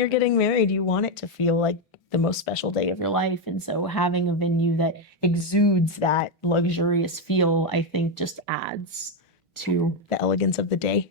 you're getting married, you want it to feel like the most special day of your life. And so having a venue that exudes that luxurious feel, I think just adds to the elegance of the day.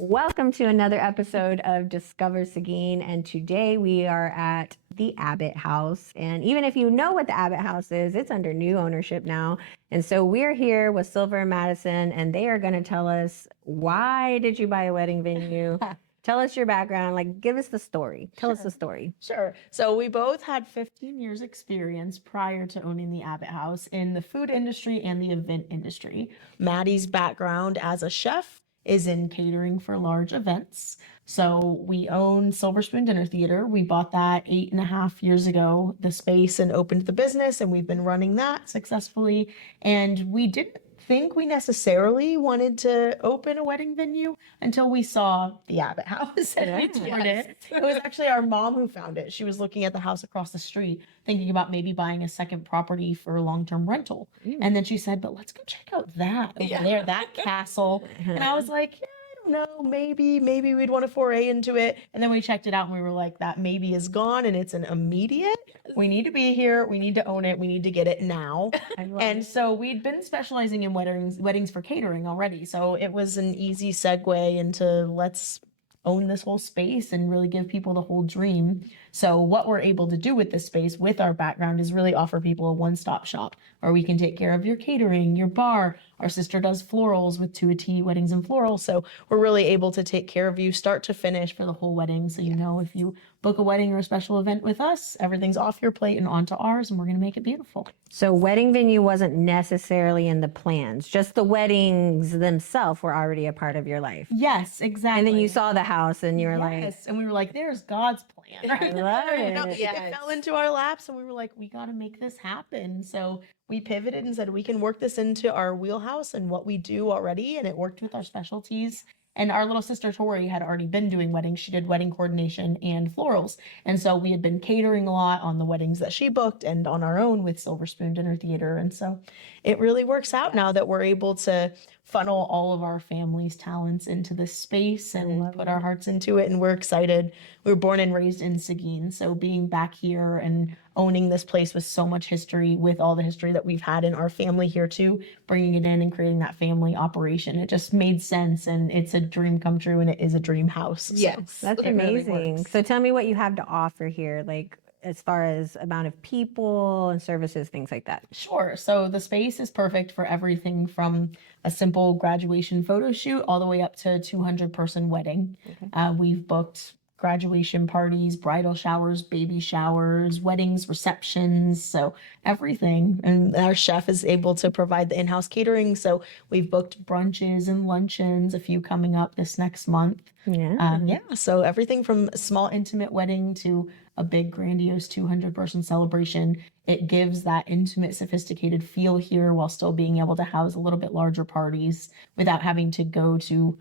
Welcome to another episode of Discover Seguin, and today we are at the Abbot House. And even if you know what the Abbot House is, it's under new ownership now. And so we're here with Sylver and Madison, and they are going to tell us, why did you buy a wedding venue? Tell us your background, like give us the story. Tell us the story. Sure. So we both had 15 years experience prior to owning the Abbot House in the food industry and the event industry. Maddie's background as a chef is in catering for large events. So we own Sylver Spoon Dinner Theater. We bought that 8.5 years ago, the space, and opened the business, and we've been running that successfully. And we didn't think we necessarily wanted to open a wedding venue until we saw the Abbot House and we toured it. It was actually our mom who found it. She was looking at the house across the street, thinking about maybe buying a second property for a long-term rental. And then she said, but let's go check out that over there, that castle. And I was like, no, maybe we'd want to foray into it. And then we checked it out and we were like, that maybe is gone, and it's an immediate. We need to be here. We need to own it. We need to get it now. And so we'd been specializing in weddings for catering already. So it was an easy segue into let's own this whole space and really give people the whole dream. So what we're able to do with this space with our background is really offer people a one-stop shop where we can take care of your catering, your bar. Our sister does florals with To a T weddings and florals. So we're really able to take care of you start to finish for the whole wedding. So, you know, if you book a wedding or a special event with us, everything's off your plate and onto ours, and we're going to make it beautiful. So wedding venue wasn't necessarily in the plans, just the weddings themselves were already a part of your life. Yes, exactly. And then you saw the house and you were like, yes, and we were like, there's God's plan. Right? I love it. You know, it fell into our laps and we were like, we got to make this happen. So we pivoted and said, we can work this into our wheelhouse and what we do already. And it worked with our specialties. And our little sister Tori had already been doing weddings. She did wedding coordination and florals. And so we had been catering a lot on the weddings that she booked and on our own with Sylver Spoon Dinner Theater. And so it really works out now that we're able to funnel all of our family's talents into this space and put our hearts into it. And we're excited. We were born and raised in Seguin. So being back here and owning this place with so much history, with all the history that we've had in our family here too, bringing it in and creating that family operation, it just made sense. And it's a dream come true, and it is a dream house. Yes, so that's amazing. Really so tell me what you have to offer here, like as far as amount of people and services, things like that. Sure. So the space is perfect for everything from a simple graduation photo shoot all the way up to a 200-person wedding. Okay. We've booked graduation parties, bridal showers, baby showers, weddings, receptions, so everything. And our chef is able to provide the in-house catering. So we've booked brunches and luncheons, a few coming up this next month. Yeah. So everything from a small intimate wedding to a big grandiose 200-person celebration. It gives that intimate, sophisticated feel here while still being able to house a little bit larger parties without having to go to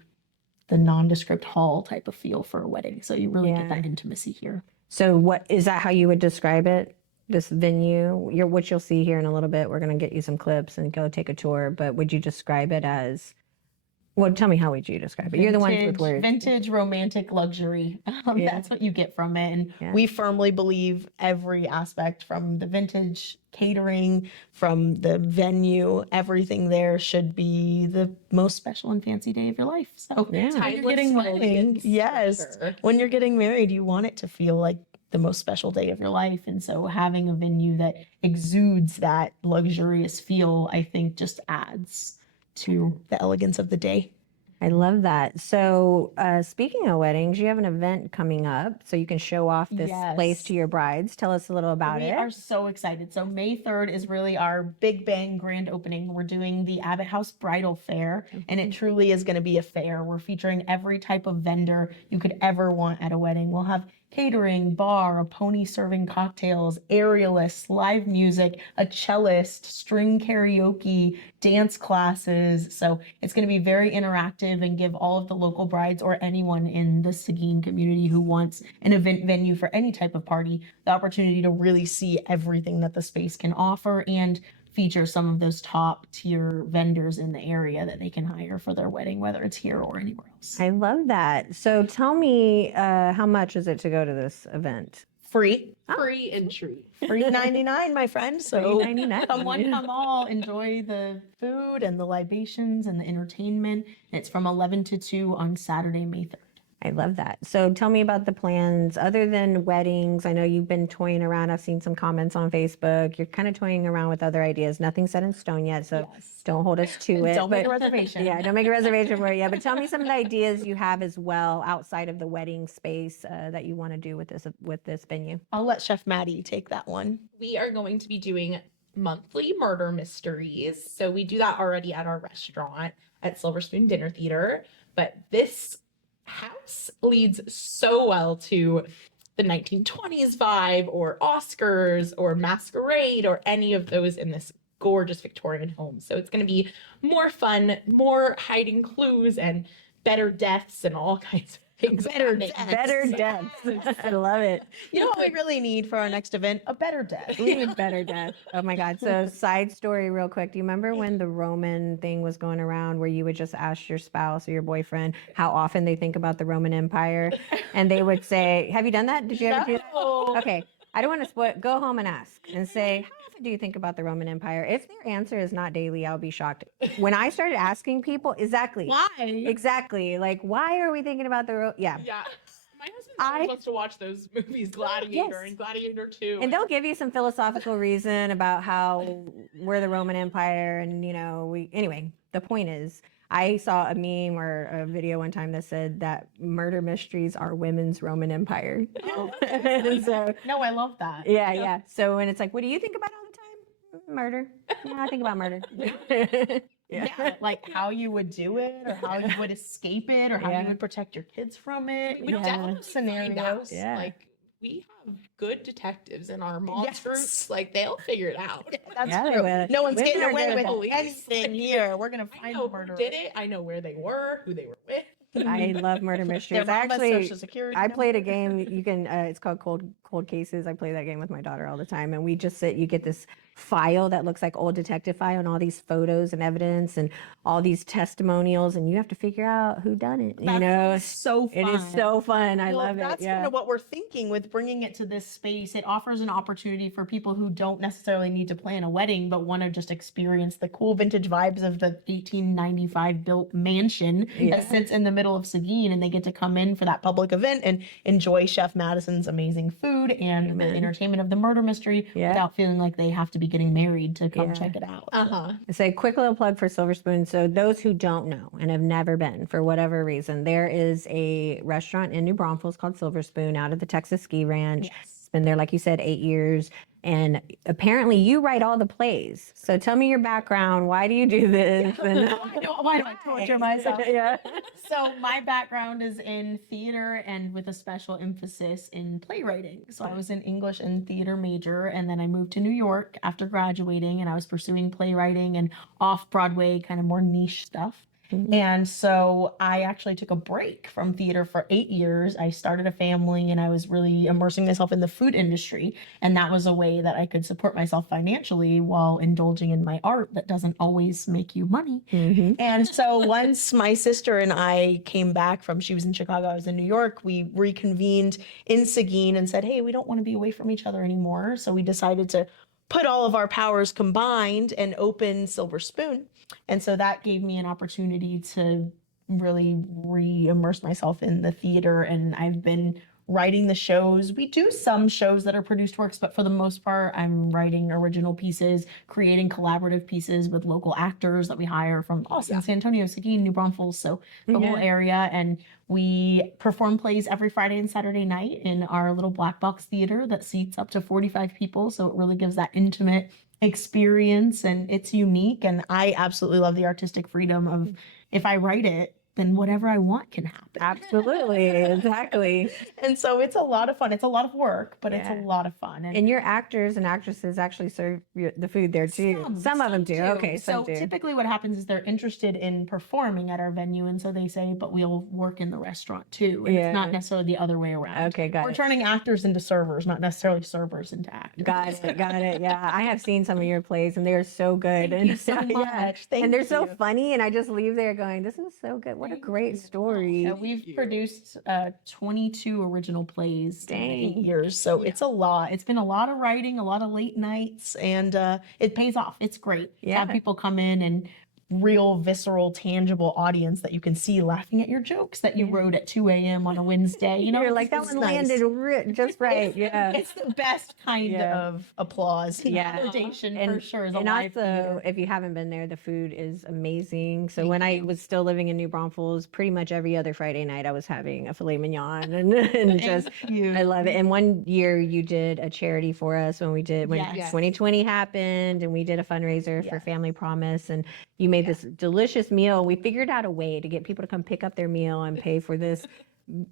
the nondescript hall type of feel for a wedding. So you really get that intimacy here. So what is that how you would describe it? This venue, what you'll see here in a little bit, we're going to get you some clips and go take a tour, but would you describe it as, well, tell me, how would you describe it? You're the one with words. Vintage, romantic luxury. That's what you get from it. And we firmly believe every aspect, from the vintage catering, from the venue, everything there should be the most special and fancy day of your life. So when you're getting married, when you're getting married, you want it to feel like the most special day of your life. And so having a venue that exudes that luxurious feel, I think just adds to the elegance of the day. I love that. So speaking of weddings, you have an event coming up, so you can show off this place to your brides. Tell us a little about it. We are so excited. So May 3rd is really our big bang grand opening. We're doing the Abbot House Bridal Fair, and it truly is going to be a fair. We're featuring every type of vendor you could ever want at a wedding. We'll have catering, bar, a pony serving cocktails, aerialists, live music, a cellist, string karaoke, dance classes. So it's going to be very interactive and give all of the local brides or anyone in the Seguin community who wants an event venue for any type of party the opportunity to really see everything that the space can offer and feature some of those top tier vendors in the area that they can hire for their wedding, whether it's here or anywhere else. I love that. So tell me, how much is it to go to this event? Free. Free entry. Free 99, my friend. So $3.99. come one, come all. Enjoy the food and the libations and the entertainment. It's from 11 to 2 on Saturday, May 3rd. I love that. So tell me about the plans other than weddings. I know you've been toying around. I've seen some comments on Facebook. You're kind of toying around with other ideas. Nothing's set in stone yet, so don't hold us to it. Don't make a But- reservation. Yeah, don't make a reservation for it yet. But tell me some of the ideas you have as well outside of the wedding space that you want to do with this venue. I'll let Chef Maddie take that one. We are going to be doing monthly murder mysteries. So we do that already at our restaurant at Sylver Spoon Dinner Theater. But this house leads so well to the 1920s vibe or Oscars or Masquerade or any of those in this gorgeous Victorian home. So it's going to be more fun, more hiding clues and better deaths and all kinds of things. Better happening. deaths. Better death. I love it. You know what we really need for our next event? A better death. We need better death. Oh my God. So side story real quick. Do you remember when the Roman thing was going around where you would just ask your spouse or your boyfriend how often they think about the Roman Empire? And they would say, have you done that? Did you ever do that? No. Okay. I don't want to spoil. Go home and ask and say, how often do you think about the Roman Empire? If their answer is not daily, I'll be shocked. When I started asking people, exactly. Why? Exactly. Like, why are we thinking about the, yeah. Yeah. My husband always wants to watch those movies, Gladiator and Gladiator 2. And they'll give you some philosophical reason about how we're the Roman Empire and, anyway, the point is, I saw a meme or a video one time that said that murder mysteries are women's Roman Empire. And so, No, I love that. yeah. So when it's like, what do you think about all the time? Murder. Yeah, I think about murder. Yeah, like how you would do it or how you would escape it or how Yeah. you would protect your kids from it. We you know, definitely find scenarios. out. Yeah. Like, we have good detectives in our moms Yes. groups. Like, they'll figure it out. That's Yeah, they true. will. No one's Women getting are away good with at police. anything here. We're gonna I find know the who murderer. did it. I know where they were, who they were with. I love murder Their mysteries. mama's Actually, social security I played a number. game. You can. It's called Cold Cases. I play that game with my daughter all the time, and we just sit. You get this file that looks like old detective file, and all these photos and evidence, and all these testimonials, and you have to figure out who done it. That's so fun. it is so fun. I Well, love it. That's Yeah. kind of what we're thinking with bringing it to this space. It offers an opportunity for people who don't necessarily need to plan a wedding, but want to just experience the cool vintage vibes of the 1895 built mansion Yeah. that sits in the middle of Seguin, and they get to come in for that public event and enjoy Chef Madison's amazing food and Amen. the entertainment of the murder mystery Yeah. without feeling like they have to be getting married to come Yeah. check it out. Uh-huh. Say a quick little plug for Sylver Spoon. So those who don't know and have never been for whatever reason, there is a restaurant in New Braunfels called Sylver Spoon out of the Texas Ski Ranch. It's been there, like you said, 8 years. And apparently you write all the plays. So tell me your background. Why do you do this? And Why do I torture myself? Yeah. So my background is in theater and with a special emphasis in playwriting. So I was an English and theater major, and then I moved to New York after graduating, and I was pursuing playwriting and off-Broadway kind of more niche stuff. And so I actually took a break from theater for 8 years. I started a family and I was really immersing myself in the food industry. And that was a way that I could support myself financially while indulging in my art that doesn't always make you money. And so once my sister and I came back from, she was in Chicago, I was in New York, we reconvened in Seguin and said, hey, we don't want to be away from each other anymore. So we decided to put all of our powers combined and open Sylver Spoon. And so that gave me an opportunity to really re-immerse myself in the theater. And I've been writing the shows. We do some shows that are produced works, but for the most part, I'm writing original pieces, creating collaborative pieces with local actors that we hire from Austin, San Antonio, Seguin, New Braunfels, so the whole area. And we perform plays every Friday and Saturday night in our little black box theater that seats up to 45 people. So it really gives that intimate experience and it's unique. And I absolutely love the artistic freedom of if I write it, then whatever I want can happen. Absolutely. Exactly. And so it's a lot of fun. It's a lot of work, but it's a Yeah. lot of fun. And your actors and actresses actually serve the food there too. Some of them do. Okay, some So do. typically what happens is they're interested in performing at our venue. And so they say, but we'll work in the restaurant too. And it's not Yeah. necessarily the other way around. Okay, got We're it. turning actors into servers, not necessarily servers into actors. Got it. Got it. Yeah. I have seen some of your plays and they are so good. Thank you so much. Thank and they're so you. funny. And I just leave there going, this is so good. What a great story. Yeah, we've produced 22 original plays in the 8 Dang. years. So it's a lot. It's been a lot of writing, a lot of late nights, and it pays off. It's great to have Yeah. people come in and real, visceral, tangible audience that you can see laughing at your jokes that you wrote at 2 a.m. on a Wednesday. You know, You're like, that it's one nice. landed just right. Yeah. It's the best kind Yeah. of applause. Yeah. Validation for sure. Is a And live also, theater. if you haven't been there, the food is amazing. So Thank when I you. was still living in New Braunfels, pretty much every other Friday night I was having a filet mignon, and just I love it. And one year you did a charity for us when Yes. 2020 happened, and we did a fundraiser for Yes. Family Promise, and you made this delicious meal. We figured out a way to get people to come pick up their meal and pay for this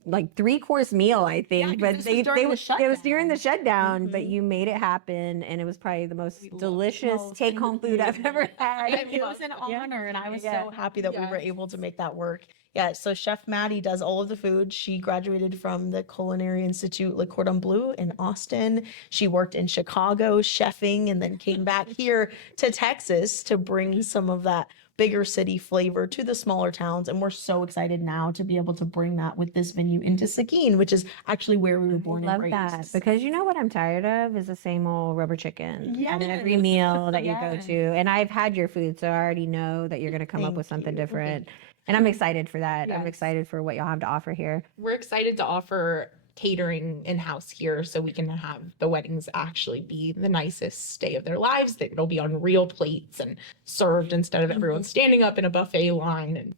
like 3-course meal, I think. 'cause But this they was during the it was during the shutdown, but Mhm. you made it happen, and it was probably the most delicious Oh, take home thank food I've you. ever had. It was an honor, and I was Yeah. so happy that we were Yes. able to make that work. Yeah, so Chef Maddie does all of the food. She graduated from the Culinary Institute Le Cordon Bleu in Austin. She worked in Chicago chefing and then came back here to Texas to bring some of that bigger city flavor to the smaller towns. And we're so excited now to be able to bring that with this venue into Seguin, which is actually where we were born and Love raised. that, because you know what I'm tired of is the same old rubber chicken at every Yes. meal that you go Yes. to. And I've had your food, so I already know that you're going to come up Thank with something you. different. And I'm excited for that. I'm Yes. excited for what y'all have to offer here. We're excited to offer catering in-house here so we can have the weddings actually be the nicest day of their lives, that it'll be on real plates and served instead of everyone standing up in a buffet line. And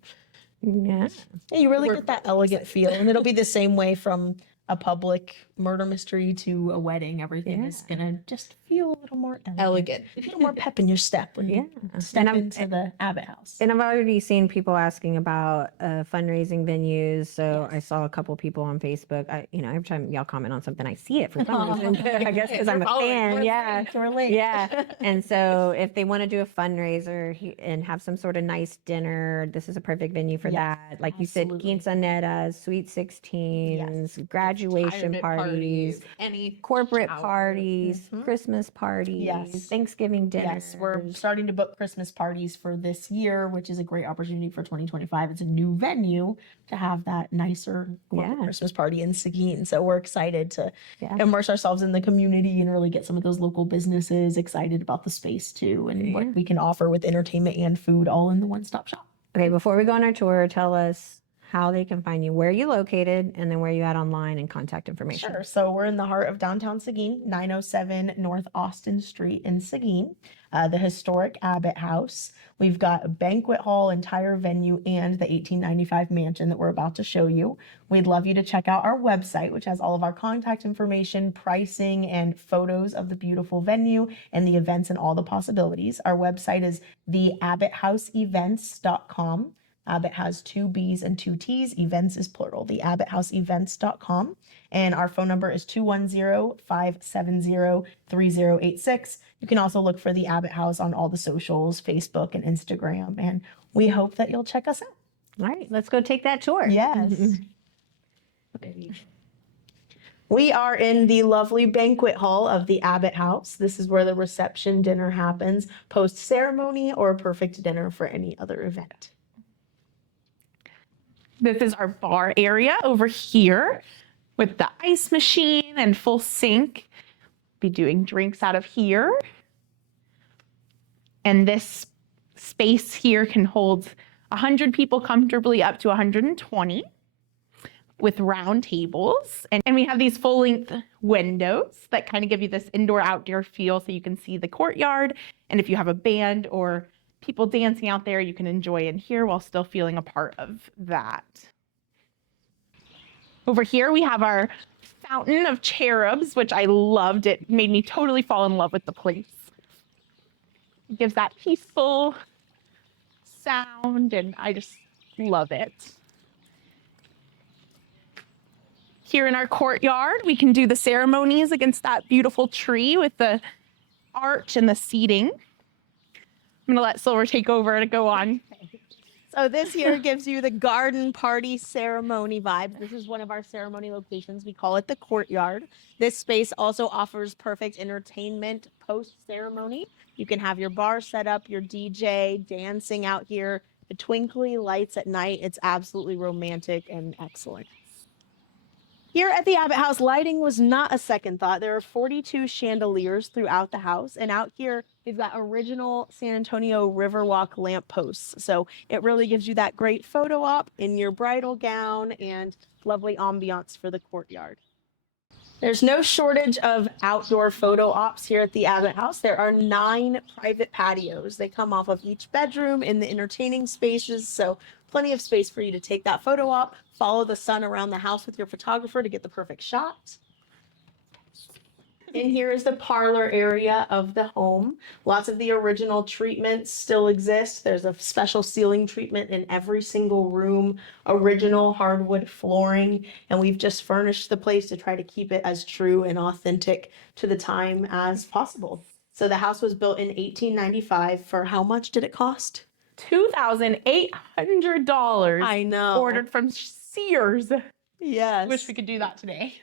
Yeah. Yeah, you really We're get that elegant feel, and it'll be the same way from a public murder mystery to a wedding. Everything is gonna just feel a little more elegant. a little more pep in your step when you step And I'm- into the Abbot House. And I've already seen people asking about fundraising venues. So I saw a couple people on Facebook. Every time y'all comment on something, I see it for some reason. I guess because I'm a fan. Yeah. Yeah. And so if they want to do a fundraiser and have some sort of nice dinner, this is a perfect venue for Yes, that. Like you said, absolutely. quinceañeras, sweet 16s, graduation Retirement parties, any corporate shower. parties, Christmas parties, Yes. Thanksgiving dinners. Yes, we're starting to book Christmas parties for this year, which is a great opportunity for 2025. It's a new venue to have that nicer corporate Yeah. Christmas party in Seguin. So we're excited to Yeah. immerse ourselves in the community and really get some of those local businesses excited about the space too, and what we can offer with entertainment and food all in the one-stop shop. Okay, before we go on our tour, tell us how they can find you, where you located, and then where you at online and contact information. Sure. So we're in the heart of downtown Seguin, 907 North Austin Street in Seguin, the historic Abbot House. We've got a banquet hall, entire venue, and the 1895 mansion that we're about to show you. We'd love you to check out our website, which has all of our contact information, pricing, and photos of the beautiful venue and the events and all the possibilities. Our website is theabbothouseevents.com. Abbott has 2 B's and 2 T's. Events is plural. The abbotthouseevents.com. And our phone number is 210-570-3086. You can also look for the Abbott House on all the socials, Facebook and Instagram. And we hope that you'll check us out. All right, let's go take that tour. Yes. We are in the lovely banquet hall of the Abbott House. This is where the reception dinner happens, post ceremony, or a perfect dinner for any other event. This is our bar area over here with the ice machine and full sink. Be doing drinks out of here. And this space here can hold 100 people comfortably, up to 120, with round tables. And we have these full length windows that kind of give you this indoor outdoor feel, so you can see the courtyard. And if you have a band or people dancing out there, you can enjoy in here while still feeling a part of that. Over here we have our fountain of cherubs, which I loved. It made me totally fall in love with the place. It gives that peaceful sound, and I just love it. Here in our courtyard, we can do the ceremonies against that beautiful tree with the arch and the seating. I'm gonna let Sylver take over to go on. So this here gives you the garden party ceremony vibes. This is one of our ceremony locations. We call it the courtyard. This space also offers perfect entertainment post-ceremony. You can have your bar set up, your DJ dancing out here, the twinkly lights at night. It's absolutely romantic and excellent. Here at the Abbot House, lighting was not a second thought. There are 42 chandeliers throughout the house, and out here we've got original San Antonio Riverwalk lamp posts. So it really gives you that great photo op in your bridal gown and lovely ambiance for the courtyard. There's no shortage of outdoor photo ops here at the Abbot House. There are 9 private patios. They come off of each bedroom in the entertaining spaces, so plenty of space for you to take that photo op, follow the sun around the house with your photographer to get the perfect shot. In here is the parlor area of the home. Lots of the original treatments still exist. There's a special ceiling treatment in every single room, original hardwood flooring, and we've just furnished the place to try to keep it as true and authentic to the time as possible. So the house was built in 1895. For how much did it cost? $2,800. I know. Ordered from Sears. Yes. Wish we could do that today.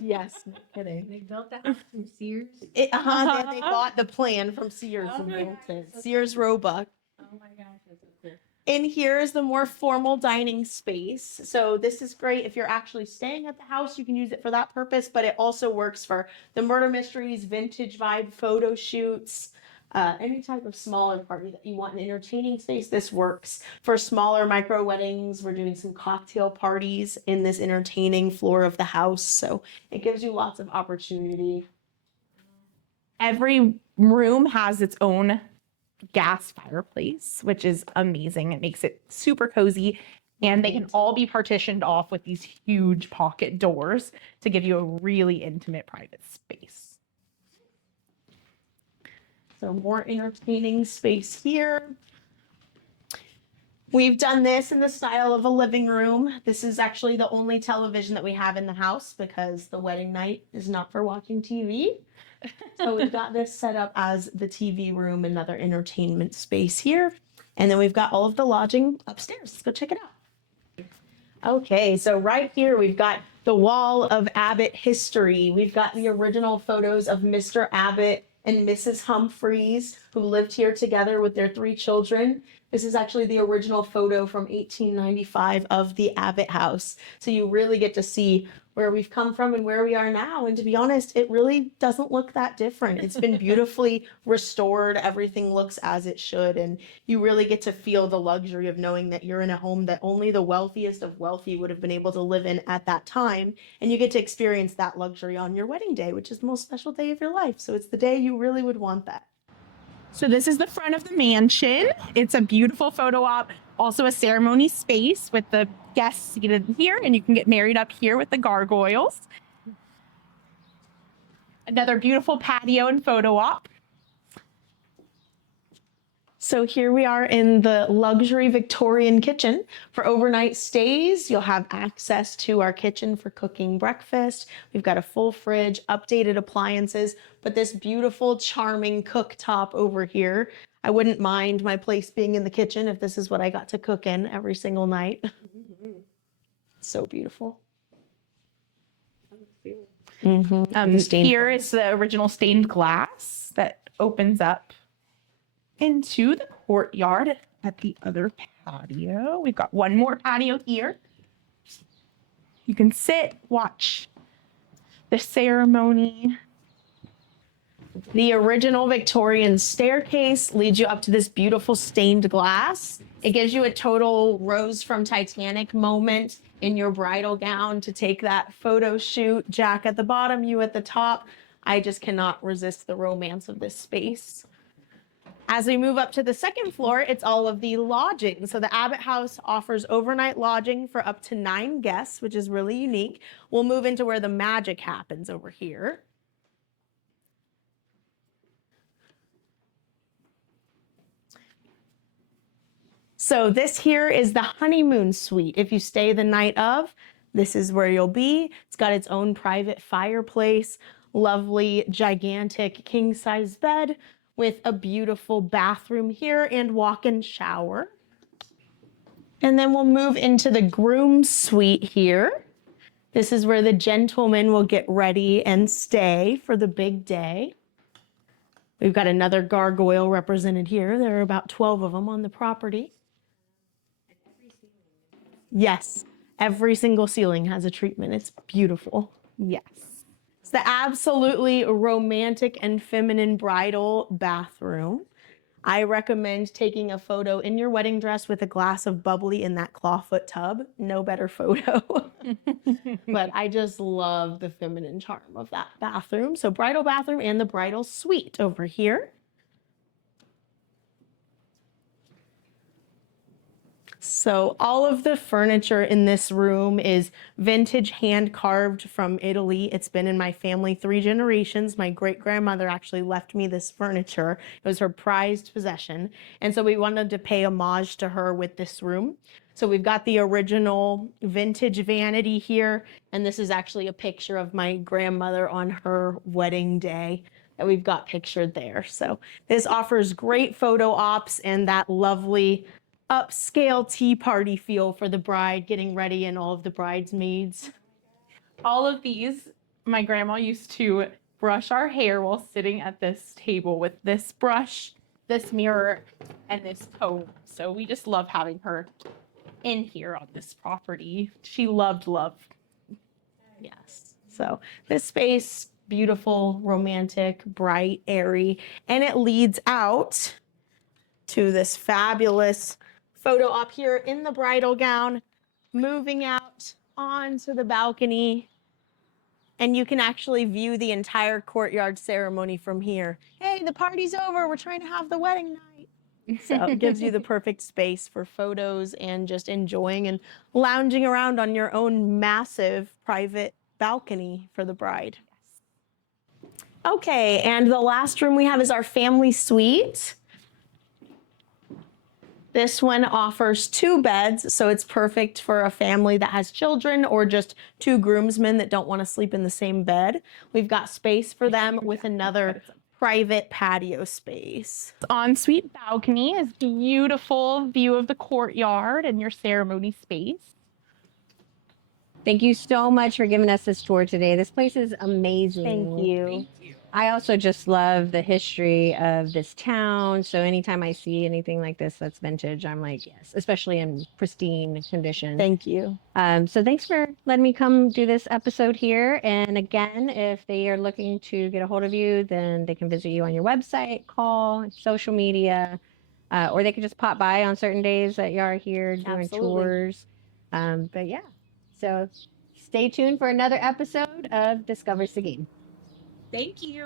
Yes, no kidding. They built that house from Sears. They bought the plan from Sears and built it. Sears Roebuck. Oh my gosh, that's so cool. In here is the more formal dining space. So this is great if you're actually staying at the house, you can use it for that purpose, but it also works for the murder mysteries, vintage vibe photo shoots, any type of smaller party that you want an entertaining space. This works for smaller micro weddings. We're doing some cocktail parties in this entertaining floor of the house. So it gives you lots of opportunity. Every room has its own gas fireplace, which is amazing. It makes it super cozy, and they can all be partitioned off with these huge pocket doors to give you a really intimate private space. So more entertaining space here. We've done this in the style of a living room. This is actually the only television that we have in the house because the wedding night is not for watching TV. So we've got this set up as the TV room, another entertainment space here. And then we've got all of the lodging upstairs. Let's go check it out. Okay, so right here we've got the wall of Abbott history. We've got the original photos of Mr. Abbott and Mrs. Humphreys, who lived here together with their 3 children. This is actually the original photo from 1895 of the Abbott House. So you really get to see where we've come from and where we are now. And to be honest, it really doesn't look that different. It's been beautifully restored. Everything looks as it should. And you really get to feel the luxury of knowing that you're in a home that only the wealthiest of wealthy would have been able to live in at that time. And you get to experience that luxury on your wedding day, which is the most special day of your life. So it's the day you really would want that. So this is the front of the mansion. It's a beautiful photo op, also a ceremony space with the guests seated here, and you can get married up here with the gargoyles. Another beautiful patio and photo op. So here we are in the luxury Victorian kitchen. For overnight stays, you'll have access to our kitchen for cooking breakfast. We've got a full fridge, updated appliances, but this beautiful, charming cooktop over here. I wouldn't mind my place being in the kitchen if this is what I got to cook in every single night. So beautiful. Here is the original stained glass that opens up into the courtyard at the other patio. We've got one more patio here. You can sit, watch the ceremony. The original Victorian staircase leads you up to this beautiful stained glass. It gives you a total Rose from Titanic moment in your bridal gown to take that photo shoot. Jack at the bottom, you at the top. I just cannot resist the romance of this space. As we move up to the second floor, it's all of the lodging. So the Abbot House offers overnight lodging for up to 9 guests, which is really unique. We'll move into where the magic happens over here. So this here is the honeymoon suite. If you stay the night of, This is where you'll be. It's got its own private fireplace, lovely, gigantic king-size bed with a beautiful bathroom here and walk-in shower. And then we'll move into the groom's suite here. This is where the gentleman will get ready and stay for the big day. We've got another gargoyle represented here. There are about 12 of them on the property. Yes, every single ceiling has a treatment. It's beautiful. Yes. It's the absolutely romantic and feminine bridal bathroom. I recommend taking a photo in your wedding dress with a glass of bubbly in that clawfoot tub. No better photo. But I just love the feminine charm of that bathroom. So bridal bathroom and the bridal suite over here. So all of the furniture in this room is vintage hand carved from Italy. It's been in my family 3 generations. My great grandmother actually left me this furniture. It was her prized possession. And so we wanted to pay homage to her with this room. So we've got the original vintage vanity here. And this is actually a picture of my grandmother on her wedding day that we've got pictured there. So this offers great photo ops and that lovely upscale tea party feel for the bride getting ready and all of the bridesmaids. All of these, my grandma used to brush our hair while sitting at this table with this brush, this mirror, and this comb. So we just love having her in here on this property. She loved love. Yes. So this space, beautiful, romantic, bright, airy, and it leads out to this fabulous photo op here in the bridal gown, moving out onto the balcony. And you can actually view the entire courtyard ceremony from here. Hey, the party's over. We're trying to have the wedding night. So it gives you the perfect space for photos and just enjoying and lounging around on your own massive private balcony for the bride. Okay, and the last room we have is our family suite. This one offers 2 beds, so it's perfect for a family that has children or just 2 groomsmen that don't want to sleep in the same bed. We've got space for them with another private patio space. Ensuite balcony is beautiful view of the courtyard and your ceremony space. Thank you so much for giving us this tour today. This place is amazing. Thank you. I also just love the history of this town. So anytime I see anything like this that's vintage, I'm like, yes, especially in pristine condition. Thank you. So thanks for letting me come do this episode here. And again, if they are looking to get a hold of you, then they can visit you on your website, call, social media, or they can just pop by on certain days that you are here doing Absolutely. tours. But yeah, so stay tuned for another episode of Discover Seguin. Thank you.